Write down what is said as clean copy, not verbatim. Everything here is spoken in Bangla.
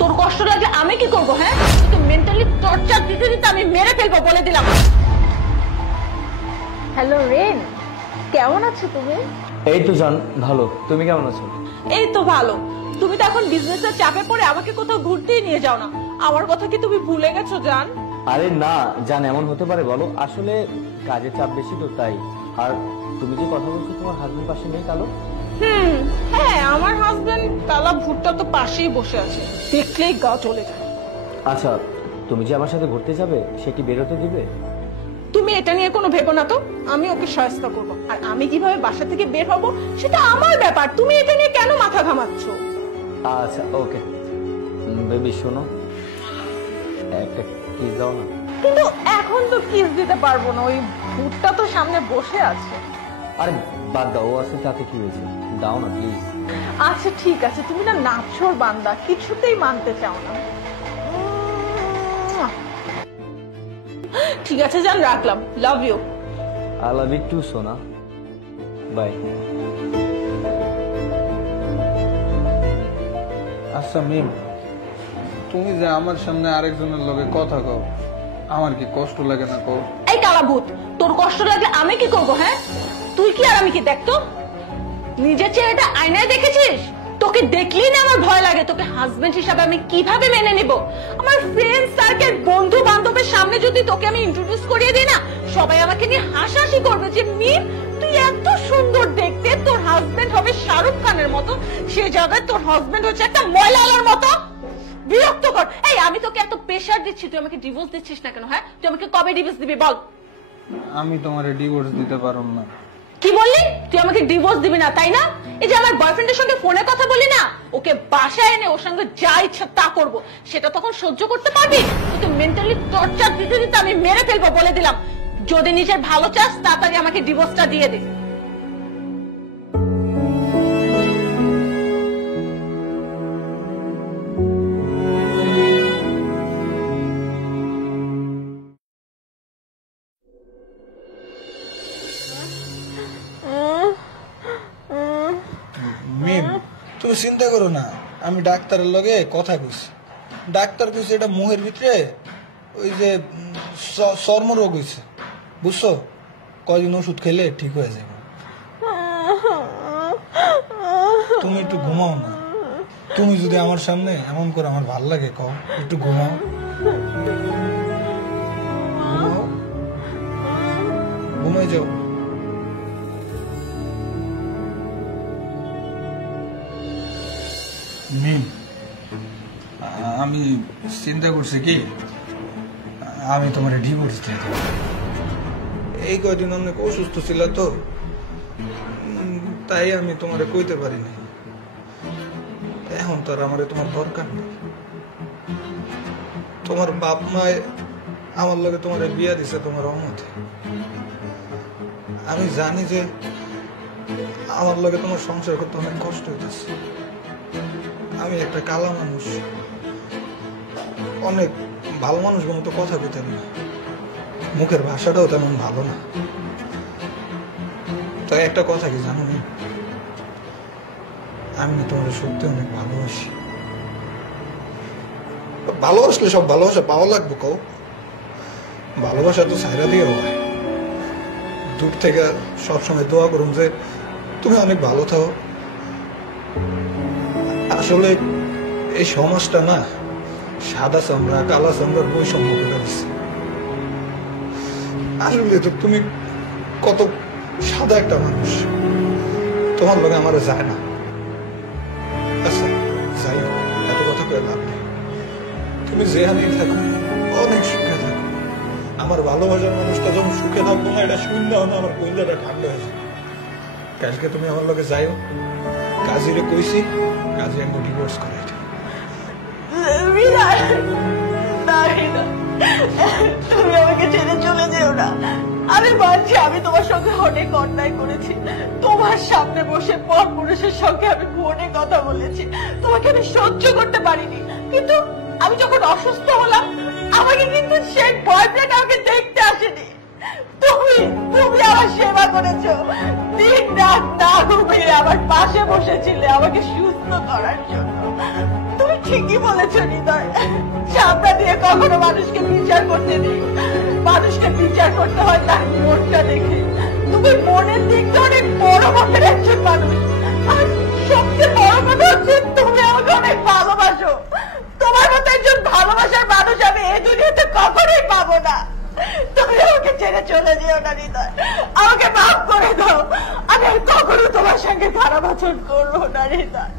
তোর কষ্ট লাগলে আমি কি করবো? হ্যাঁ, তোকে মেন্টালি টর্চার দিতে দিতে আমি মেরে ফেলবো বলে দিলাম। হ্যালো রেন, কেমন আছো তুমি? এই তো জান, ভালো। তুমি কেমন আছো? এই তো ভালো। তুমি তো এখন বিজনেসের চাপে পড়ে আমাকে কোথাও ঘুরতেই নিয়ে যাও না। আমার কথা কি তুমি ভুলে গেছো জান? আরে না জান, এমন হতে পারে বলো? আসলে কাজের চাপ বেশি তো তাই। আর তুমি যে কথা বলছো, তোমার হাজবেন্ড পাশে নেই কালো? হ্যাঁ, আমার হাজবেন্ড কালা ভুট্টা তো পাশেই বসে আছে, দেখলেই গা চলে যায়। আচ্ছা, তুমি যে আমার সাথে ঘুরতে যাবে, সে কি বেরোতে দিবে? তুমি এটা নিয়ে কোনো ভেবো না তো, আমি ওকে সহায়তা করবো। আর আমি কিভাবে বাসা থেকে বের হবো সেটা আমার ব্যাপার, তুমি এটা নিয়ে কেন মাথা ঘামাচ্ছ? আচ্ছা ওকে বেবি, শোনো, একটা কিস দাও না। কিন্তু এখন তো কিস দিতে পারবো না, ওই ভুট্টা তো সামনে বসে আছে। আরে বাদ দাও, ও আছে তাতে কি হয়েছে, দাও না প্লিজ। আচ্ছা ঠিক আছে, তুমি না নাছোড় বান্দা, কিছুতেই মানতে চাও না। ঠিক আছে জান, রাখলাম। Love you. I love you too সোনা, বাই। আচ্ছা মিম, তুমি যে আমার সামনে আরেকজনের লগে কথা কও, আমার কি কষ্ট লাগে না কও? এই কালাভূত, তোর কষ্ট লাগলে আমি কি করবো? হ্যাঁ, তুই কি আর আমি কি? দেখতো নিজের চেহারাটা আয়নায় দেখেছিস? তোকে দেখলেই না আমার ভয় লাগে। তোকে হাজবেন্ড হিসাবে আমি কিভাবে মেনে নিব? আমার ফ্রেন্ড সার্কেল, বন্ধু বান্ধবের সামনে যদি তোকে আমি ইন্ট্রোডিউস করিয়ে দিই না, সবাই আমাকে নিয়ে হাসাহাসি করবে যে মিম তুই এত সুন্দর দেখতে, তোর হাজবেন্ড হবে শাহরুখ খানের মতো, সে জায়গায় তোর হাজবেন্ড হচ্ছে একটা ময়লালার মতো। বিরক্তকর। এই আমি তোকে এত প্রেশার দিচ্ছি, তুই আমাকে ডিভোর্স দিচ্ছিস না কেন? হ্যাঁ, তুই আমাকে কবে ডিভোর্স দিবি বল? আমি তোমারে ডিভোর্স দিতে পারুম না। কি বললি? তুই আমাকে ডিভোর্স দিবি না তাই না? এই যে আমার বয়ফ্রেন্ডের সঙ্গে ফোনে কথা বলি না, ওকে বাসায় এনে ওর সঙ্গে যা ইচ্ছা তা করব, সেটা তখন সহ্য করতে পারবি? তোকে মেন্টালি টর্চার দিতে দিতে আমি মেরে ফেলবো বলে দিলাম। যদি নিজের ভালো চাস তাড়াতাড়ি আমাকে ডিভোর্সটা দিয়ে দে। মিম, তুমি চিন্তা করো না, আমি ডাক্তারের লগে কথা কইছি। ডাক্তার কইছে এটা মুহের ভিতরে ওই যে চর্মরোগ হইছে, বুঝছো? কয়দিন ওষুধ খেলে ঠিক হয়ে যাবে। তুমি একটু ঘুমাও না। তুমি যদি আমার সামনে এমন করে আমার ভাল লাগে কও, একটু ঘুমাও। ঘুমাও, ঘুমাই যাও। মিম, আমি চিন্তা করছি কি আমি তোমার ডিভোর্স দিয়ে দেব। এই কয়দিন অনেক অসুস্থ ছিল তো, তাই আমি তোমারে কইতে পারিনি। এখন তো আর আমার তোমার দরকার নেই। তোমার বাপ মায় আমার লগে তোমার বিয়া দিছে তোমার অমতে। আমি জানি যে আমার লগে তোমার সংসার করতে অনেক কষ্ট হইতেছে। আমি একটা কালা মানুষ, অনেক ভালো মানুষ মতো কথা কইতাম না, মুখের ভাষাটাও তেমন ভালো না। তাই একটা কথা কি জানো না, আমি না তোমার সত্যি অনেক ভালোবাসি। ভালোবাসলে সব ভালোবাসা পাওয়া লাগবে কও? ভালোবাসা তো সাইরা দিয়ে হয়। দূর থেকে সবসময় দোয়া করুন যে তুমি অনেক ভালো থাও। আসলে এই সমাজটা না সাদা চামড়া কালা চামড়ার বৈষম্য করে দিচ্ছে। আসলে তো তুমি কত সাদা একটা মানুষ, তোমার লগে আমার যায় না। আচ্ছা যাই, এত কথা কয়ে লাভ নেই। তুমি যেখানেই থাকো অনেক সুখে থাকো। আমার ভালোবাসার মানুষটা যখন সুখে থাকবো না, এটা শুনলে না আমার কইলাটা ঠান্ডা হয়ে যায়। কালকে তুমি আমার লগে যাইও, কাজীরে কইছি, কাজী আমি ডিভোর্স করে তুমি আমাকে ছেড়ে চলে যেও না। আমি মানছি আমি তোমার সঙ্গে অনেক অন্যায় করেছি, তোমার সামনে বসে পর পুরুষের সঙ্গে আমি ফোনে কথা বলেছি, তোমাকে আমি সহ্য করতে পারিনি। কিন্তু আমি যখন অসুস্থ হলাম, আমাকে কিন্তু সেই বয়ফ্রেন্ড আমাকে দেখতে আসেনি। তুমি তুমি আমার সেবা করেছো, দিন রাত না ঘুমিয়ে আমার পাশে বসেছিলে আমাকে সুস্থ করার জন্য। তুমি ঠিকই বলেছো হৃদয়, চামড়া দিয়ে কখনো মানুষকে বিচার করতে নেই, মানুষকে বিচার করতে হয় তার মনটা দেখে। তুমি মনের দিকটা অনেক বড় মনের একজন মানুষ, আর সবচেয়ে বড় কথা হচ্ছে তুমি আমাকে অনেক ভালোবাসো। তোমার মতো একজন ভালোবাসার মানুষ আমি এই দুনিয়াতে কখনোই পাবো না। তুমি আমাকে ছেড়ে চলে যেও না হৃদয়, আমাকে মাফ করে দাও। আমি আর কখনো তোমার সঙ্গে খারাপ আচরণ করবো না হৃদয়।